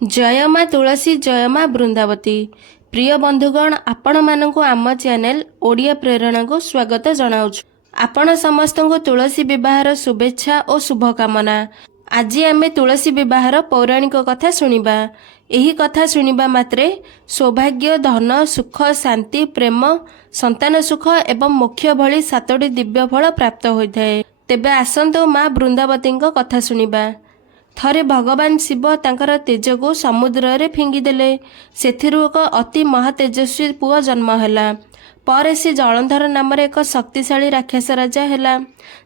जय माँ तुलसी जय माँ बृंदावती। प्रिय बंधुगण, आपण मानकु आम चैनल ओडिया प्रेरणा को स्वागत जनाउछु। आपण समस्त को तुलसी विवाहर शुभेच्छा और शुभकामना। आज आमे तुलसी विवाहर पौराणिक कथा सुनिबा। एही कथा सुनिबा मात्रे सौभाग्य, धन, सुख, शांति, प्रेम, संतान सुख एवं मोक्ष भली सातोटी दिव्य फल प्राप्त होइथाए। तेबे आसंतो माँ बृंदावती कथा सुनिबा। थरे भगवान शिव तांकर तेज को समुद्र रे फिंगिदेले। सेथिरु एक अति महातेजस्वी पुआ जन्म हैला। पर से जलंधर नाम एक शक्तिशाली राक्षस राजा हैला,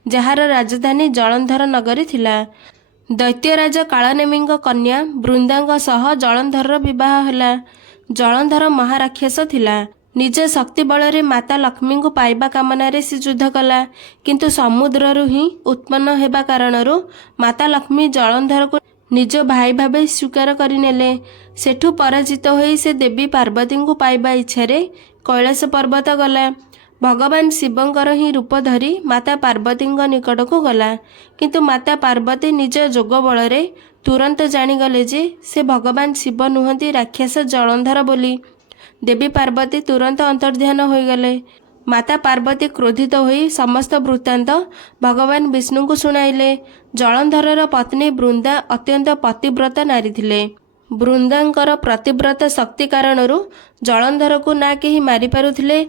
जार राजधानी जलंधर नगरी थिला। दैत्य राजा कालनेमी कन्या बृंदा सह जलंधर विवाह हैला। जलंधर महाराक्षस थिला। निज शक्ति बल रे माता लक्ष्मी को पाइबा कामना रे से युद्ध कला, किंतु समुद्र ही उत्पन्न हेबा कारणरू माता लक्ष्मी जलंधर को निज भाई भावे स्वीकार करिनेले। सेठू पराजित होई से देवी पार्वती को पाइबा इच्छा रे कैलाश पर्वत गला। भगवान शिवंकर ही रूप धरी माता पार्वती निकट को गला, किंतु माता पार्वती निज जोग बल रे तुरंत जानीगले जे से भगवान शिव नुहंती राक्षस जलंधर बोली। देवी पार्वती तुरंत अंतर्ध्यान हो गले। माता पार्वती क्रोधित होई समस्त वृत्तांत भगवान विष्णु को सुनाइले। जलंधरर पत्नी बृंदा अत्यंत पतिव्रत नारी थिले। बृंदांकर प्रतिव्रत शक्ति कारणरू जलंधर को ना केही मारी पारुथिले,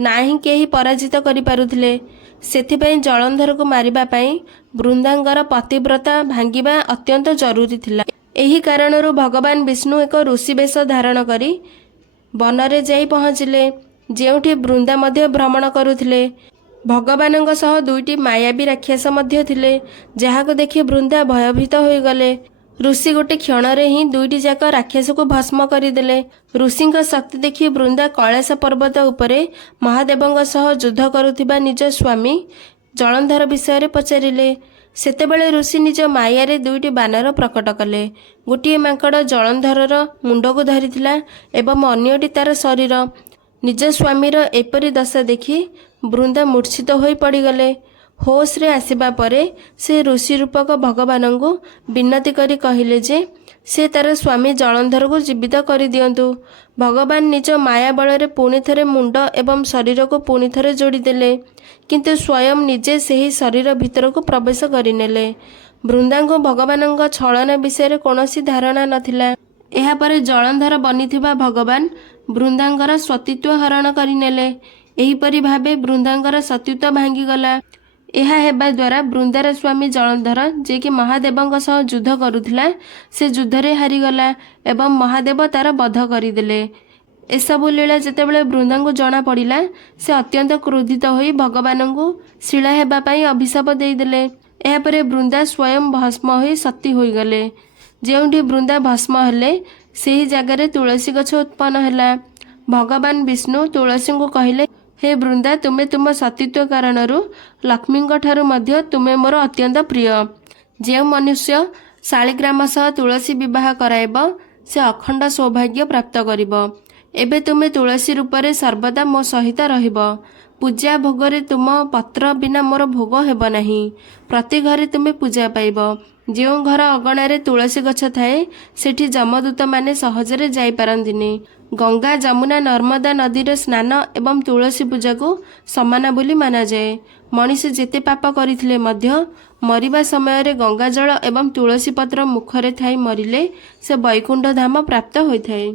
ना ही केही पराजित करि पारुथिले। सेथिपई जलंधर को मारिबा पई बृंदांकर पतिव्रता भांगिबा अत्यंत जरूरी थिला। एही कारणरू भगवान विष्णु एक ऋषि वेश धारण करी बनरे जाई पहुँचिले, जेउठी बृंदा मध्य भ्रमण करुथिले। भगवानंग सह दुईटी मायावी राक्षस मध्य थिले, जहाको देखि बृंदा भयभीत होई गले। ऋषि गोटे क्षण रे ही दुईटी जाक राक्षस को भस्म करिदेले। ऋषिंक शक्ति देखि बृंदा कैलाश पर्वत उपरे महादेवंग सह युद्ध करुथिबा निज स्वामी जलंधर विषय पचारिले। सेतेबेले ऋषि निज मायारे दुईटी बानर प्रकट कले। गोटे मांकड़ जलंधरर मुंड को धरिथिला एवं अन्यटी तार शरीर। निज स्वामीर एपरी दशा देखि बृंदा मूर्छित होई पड़ीगले। होश रे आसिबा परे से ऋषि रूपक भगवान को विनती करी कहिले जे से तार स्वामी जलंधर को जीवित कर दियंतु। भगवान निज माया बल रे पुणी थरे मुंड एवं शरीर को पुणी थरे जोड़ी देले, किंतु स्वयं निजे सेही शरीर भीतर को प्रवेश करिनेले। बृंदा को भगवान छलना विषय कौनसी धारणा नथिला। एहा परे जलंधर बनिथिबा भगवान बृंदांकर सतीत्व हरण करिनेले। एहीपरि भावे बृंदांकर सतीत्व भांगीगला। एहा हेबा द्वारा बृंदार स्वामी जलंधर जे कि महादेवंक सह युद्ध करुथिला, से युद्धरे हारिगला एवं महादेव तार बध करिदेले। एसबु लीला जेतेबेले बृंदा को जना पड़िला, से अत्यंत क्रोधित होई भगवान को शिला हेबा पई अभिशाप देइदेले। एहा परे बृंदा स्वयं भस्म होई सती होई गले। जेउठी बृंदा भस्म हेले सेही जगारे तुलसी गछ उत्पन्न हैला। भगवान विष्णु तुलसी को कहिले, हे बृंदा, तुमे तुम सतीत्व कारणरू लक्ष्मी ठारू मध्य तुमे मोर अत्यंत प्रिय। जे मनुष्य शालिग्राम सह तुलसी विवाह कराइब से अखंड सौभाग्य प्राप्त करिब। एबे तुमे तुलसी रूपरे सर्वदा मो सहित रहिब। पूजा भोगरे तुम पत्र बिना मोर भोग हेब नाही। प्रति घरे तुमे पूजा पाइब। जो घर अगणारे तुलसी गछ थाए सेठी जमदूत माने सहजरे जाई पारंतिनी। गंगा, जमुना, नर्मदा नदीर स्नान एवं तुलसी पूजा को समान बोली माना जाए। मनीष जेते पाप करिथिले मध्य मरिबा समय रे गंगा जल एवं तुलसी पत्र मुखरे थाई मरिले से वैकुंठ धाम प्राप्त होइथाए।